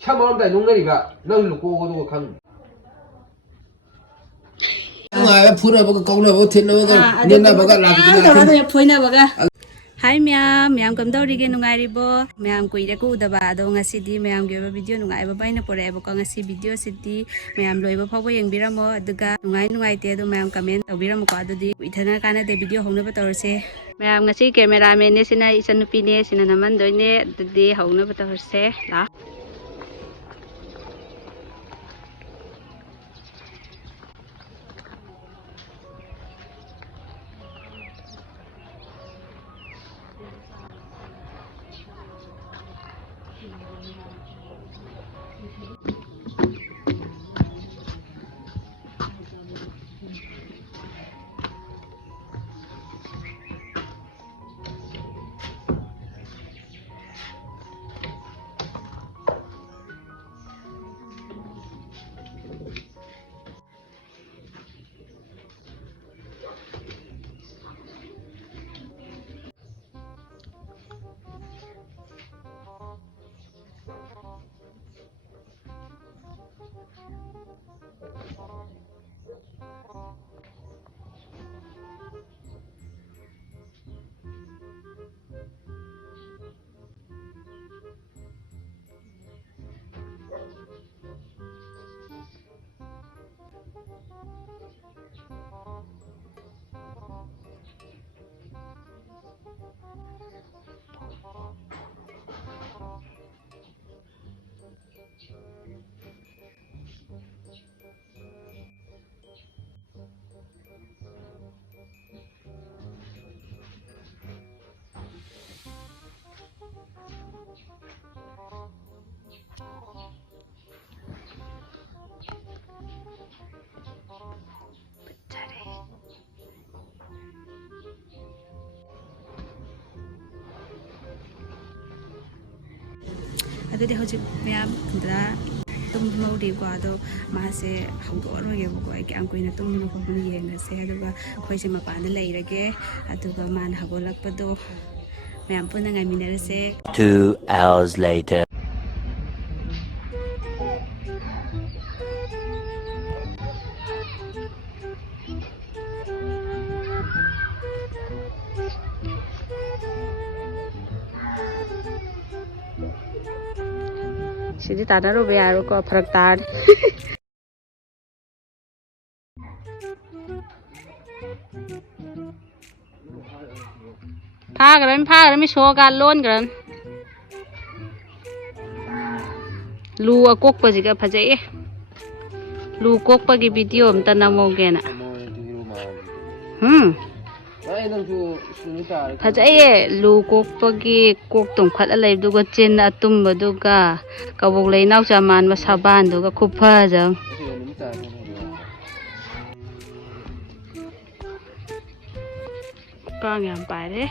참아온다 농가리가 넌 고고도 강 아, 풀어보고 거울로 튀는 내나 보가 나도 보이나 보가. Hi ma'am, ma'am kamdawrige nungaribo. Ma'am kuire ko udaba ado ngasidi ma'am gi video nungaiba baina porebo ko ngasi video sidi ma'am loiba phawo yengbiramo aduga nungai te ado ma'am comment tawbiramo ko adudi ithana kana de video hongna ba tawrse. Ma'am ngasi cameraman ne sina isanupi ne sina naman doine adudi hongna ba tawrse la. ꯑꯗꯨꯗꯤ ꯍꯧꯖꯤꯛ ꯃꯌꯥꯝ ꯈꯨꯟꯗ ꯇꯨꯝꯍꯧꯔꯤꯀꯣ ꯑꯗꯣ ꯃꯥꯁꯦ ꯍꯧꯗꯣꯛꯑꯔꯣꯏꯒꯦꯕꯀꯣ ꯑꯩ ꯀꯌꯥꯝ ꯀꯨꯏꯅ ꯇꯨꯝꯕꯅꯣ ꯈꯣꯠꯄꯅꯣ ꯌꯦꯡꯉꯁꯦ ꯑꯗꯨꯒ ꯑꯩꯈꯣꯏꯁꯦ ꯃꯄꯥꯟꯗ ꯂꯩꯔꯒꯦ ꯑꯗꯨꯒ ꯃꯥꯅ ꯍꯧꯒꯠꯂꯛꯄꯗꯣ ꯃꯌꯥꯝ ꯄꯨꯟꯅ ꯉꯥꯏꯃꯤꯟꯅꯔꯁꯦ. 2 hours later. Sidi tanaruba yaroiko farak taari. Phagaram soga lon garan. Lu akokpajiga phajai. Lu kokpagi video amta namogena. Phajai lu kokpagi kok tongkhat alai duga chen atumba duga kabok leinaw chaman ma saban duga khupha jang. Kang yam pare.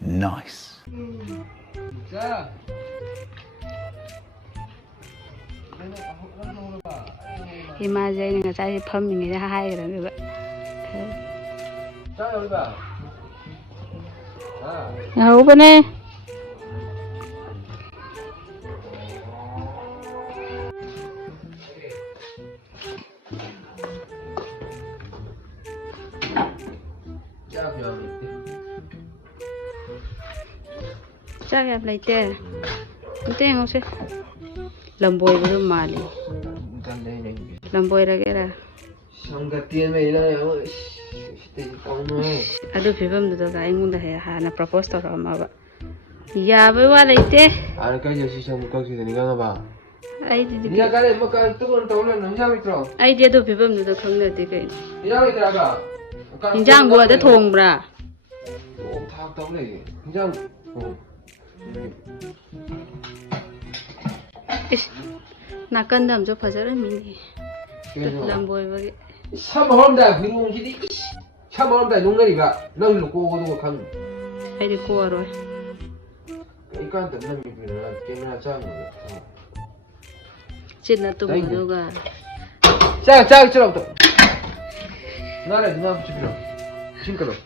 Nice. Imagine ngasai phamming ni haigraniba. Bane. Chắc em lấy tiền. Tiền không chứ? Làm bồi với mà đi. Làm bồi ra cái ra. Xong cả tiền này là Adu phibam du ga ingunda he hana propose to ma ba. Ya ba wa lấy tiền. cái gì xí xong có gì thì ngang ba. Ai di. Ni cái này mà cái tôi còn tàu lên sao biết rồi? Ai di adu phibam du khang na ti kai. Sao biết ra ba? Injang bo da thong bra. Thang tàu này. Injang. Nakan dam jo fajarami ni. Làm bồi với 삼월달 비용지디 삼월달 농가리가 넌 고고도 강 ai đi qua rồi. 그러니까等你比如게임이나 짜는 거. Trên tụm đâu cả. 자, 자, 저부터. 나래 누나 붙이려. 지금까지.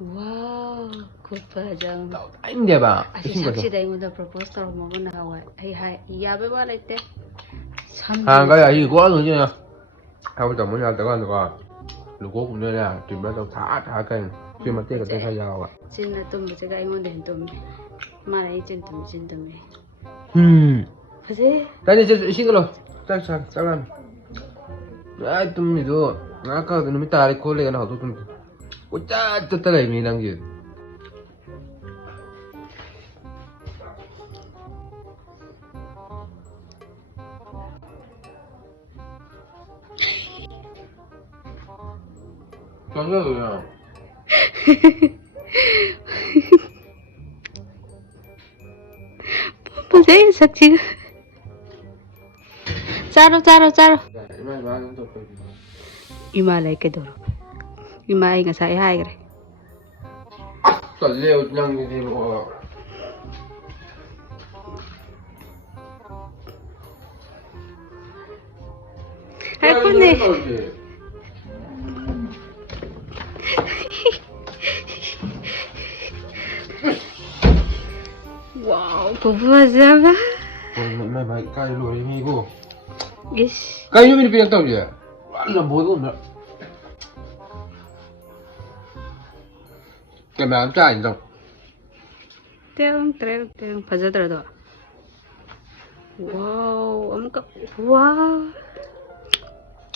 와우 굿파정 아닌데봐. 아시 삭시다 이거다 프로포즈 타고 먹으나 하와 하이 야베 말할때 아, cái gì quá rồi chứ nha. Không chồng muốn nhau tới con rồi. Lục quốc cũng như là tìm ra đâu thả cây. Khi mà tiếc cái thay dao ạ. 진나 좀 제가 이건데 좀 말해 좀 그지? Đây đi xin rồi. Chắc làm. Ai tụm mì đó. 아까 그 놈이 딸이 콜레가 나와도 좀 꼬짜 뜯다가 이미 남기. 저거야. 보세요 삭지 짜로 이마 lại cái đồ 이마 anh sai hai cái Còn leo nhang cái gì mà hai con này wow 부부하자가 mày cay lùi mi cô 이씨 cay như mình biết tao gì làm bố cũng được cái mà ăn trái không 떼용 바자더라도 와우 엄까 와우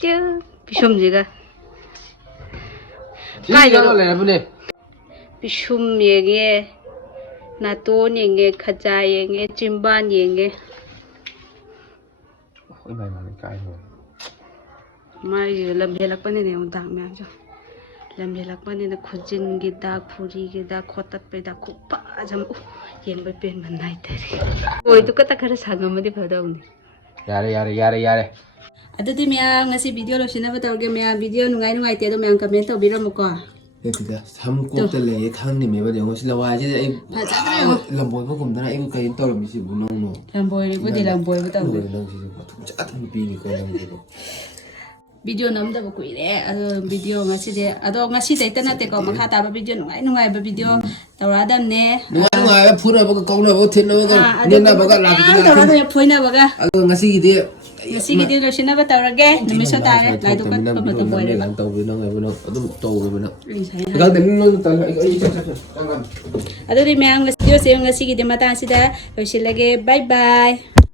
떼 비숑지가 이거 lấy bữa này 비숑 얘기 나돈 얘기 가자 얘기 찜반 얘기 ôi mày cay rồi mai làm việc lạc bên này ông tặng mẹ cho làm việc lạc bên này kho진 기다 구리 기다 코딱 빼다 코파 좀 얘는 왜 빼면 나이 때리 ôi 똑같다 그래 상금어디 받아오네 야래 Aduti miyam ngasi video lo sina batal ge miyam video nungai te do miyam comment tawbiramo ko. 그다 삼국들레 탕님이 봐 영어 실라와지 이 람보이 보금다나 이거 가인 떨어미지 무능노 Lamboy bu di lamboy bu taw. 너는 지금 tum 비니까 너는 Video namda bu kuire ado video ngasi de ado ngasi te tana te ko makha ta ba video nungai ba video tawradam ne. 누가 푸나 보고 거나 보고 텐나 보고 내나 보고 라비나 tawrado ya phoina baga. ngasi gidi ngasi video lo sina ba tawrage namiso tare lai do kat pa mato boy re ba. tawbina ngabina adum tawbina Lisay. gal demno tal ai Aduti miyam ngasi video se ngasi gi de mata sida lo silage bye bye.